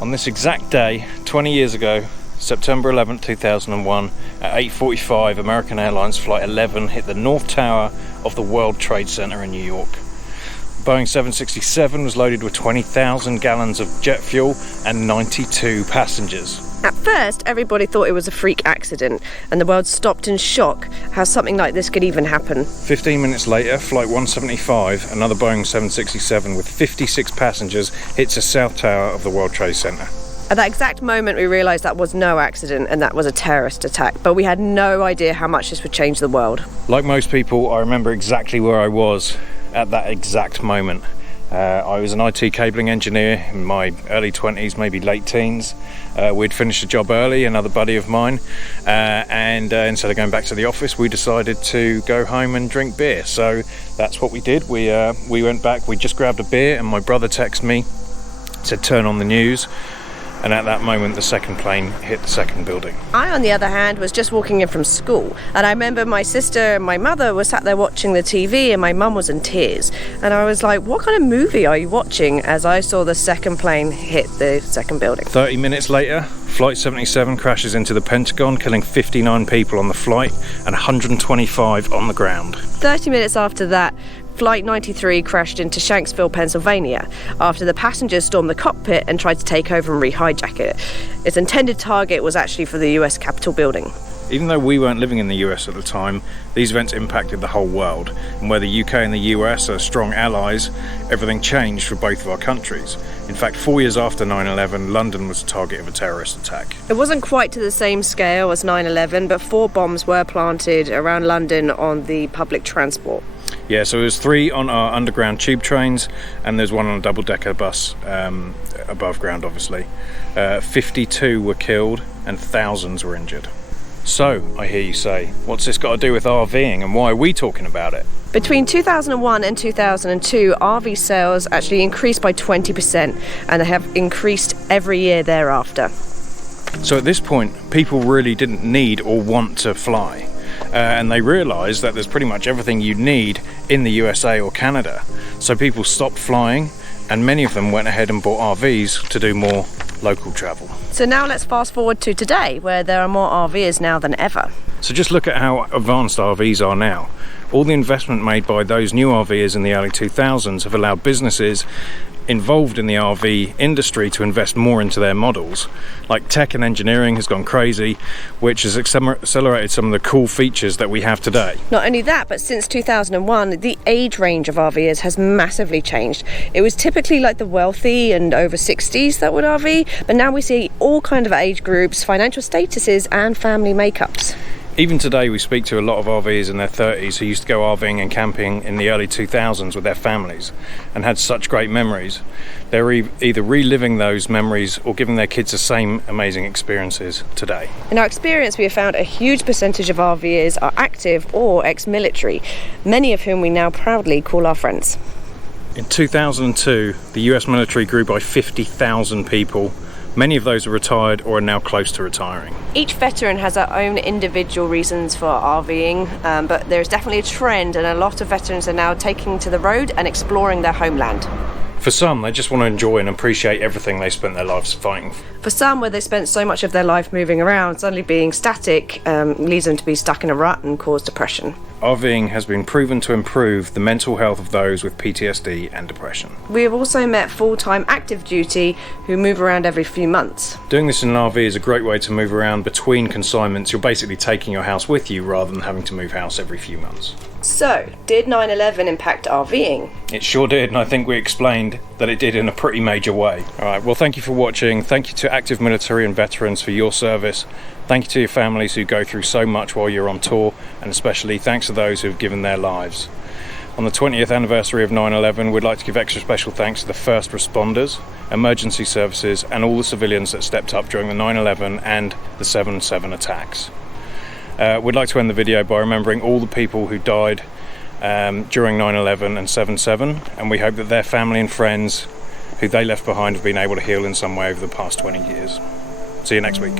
On this exact day, 20 years ago, September 11th, 2001, at 8:45, American Airlines Flight 11 hit the North Tower of the World Trade Center in New York. Boeing 767 was loaded with 20,000 gallons of jet fuel and 92 passengers. At first, everybody thought it was a freak accident, and the world stopped in shock how something like this could even happen. 15 minutes later, Flight 175, another Boeing 767 with 56 passengers, hits the South Tower of the World Trade Center. At that exact moment, we realised that was no accident and that was a terrorist attack, but we had no idea how much this would change the world. Like most people, I remember exactly where I was at that exact moment. I was an IT cabling engineer in my early 20s, maybe late teens. We'd finished a job early, another buddy of mine, and instead of going back to the office, we decided to go home and drink beer. So that's what we did. We went back, we just grabbed a beer, and my brother texted me, said turn on the news. And at that moment, the second plane hit the second building. I, on the other hand, was just walking in from school. And I remember my sister and my mother were sat there watching the TV, and my mum was in tears. And I was like, what kind of movie are you watching? As I saw the second plane hit the second building. 30 minutes later, Flight 77 crashes into the Pentagon, killing 59 people on the flight and 125 on the ground. 30 minutes after that, Flight 93 crashed into Shanksville, Pennsylvania, after the passengers stormed the cockpit and tried to take over and re-hijack it. Its intended target was actually for the US Capitol building. Even though we weren't living in the US at the time, these events impacted the whole world. And where the UK and the US are strong allies, everything changed for both of our countries. In fact, 4 years after 9/11, London was the target of a terrorist attack. It wasn't quite to the same scale as 9/11, but 4 bombs were planted around London on the public transport. Yeah, so there was 3 on our underground tube trains, and there's 1 on a double-decker bus above ground, obviously. 52 were killed and thousands were injured. So, I hear you say, what's this got to do with RVing, and why are we talking about it? Between 2001 and 2002, RV sales actually increased by 20%, and they have increased every year thereafter. So at this point, people really didn't need or want to fly. And they realised that there's pretty much everything you need in the USA or Canada. So people stopped flying, and many of them went ahead and bought RVs to do more local travel. So now let's fast forward to today, where there are more RVers now than ever. So just look at how advanced RVs are now. All the investment made by those new RVers in the early 2000s have allowed businesses involved in the RV industry to invest more into their models. Like tech and engineering has gone crazy, which has accelerated some of the cool features that we have today. Not only that, but since 2001, the age range of RVers has massively changed. It was typically like the wealthy and over 60s that would RV, but now we see all kinds of age groups, financial statuses and family makeups. Even today we speak to a lot of RVers in their 30s who used to go RVing and camping in the early 2000s with their families and had such great memories. They're either reliving those memories or giving their kids the same amazing experiences today. In our experience, we have found a huge percentage of RVers are active or ex-military, many of whom we now proudly call our friends. In 2002, the US military grew by 50,000 people. Many of those are retired or are now close to retiring. Each veteran has their own individual reasons for RVing, but there's definitely a trend, and a lot of veterans are now taking to the road and exploring their homeland. For some, they just want to enjoy and appreciate everything they spent their lives fighting. For some, where they spent so much of their life moving around, suddenly being static leads them to be stuck in a rut and cause depression. RVing has been proven to improve the mental health of those with PTSD and depression. We have also met full-time active duty who move around every few months. Doing this in an RV is a great way to move around between consignments. You're basically taking your house with you rather than having to move house every few months. So, did 9/11 impact RVing? It sure did, and I think we explained that it did in a pretty major way. Alright, well, thank you for watching. Thank you to active military and veterans for your service. Thank you to your families who go through so much while you're on tour, and especially thanks to those who've given their lives. On the 20th anniversary of 9/11, we'd like to give extra special thanks to the first responders, emergency services, and all the civilians that stepped up during the 9/11 and the 7/7 attacks. We'd like to end the video by remembering all the people who died during 9/11 and 7/7, and we hope that their family and friends who they left behind have been able to heal in some way over the past 20 years. See you next week.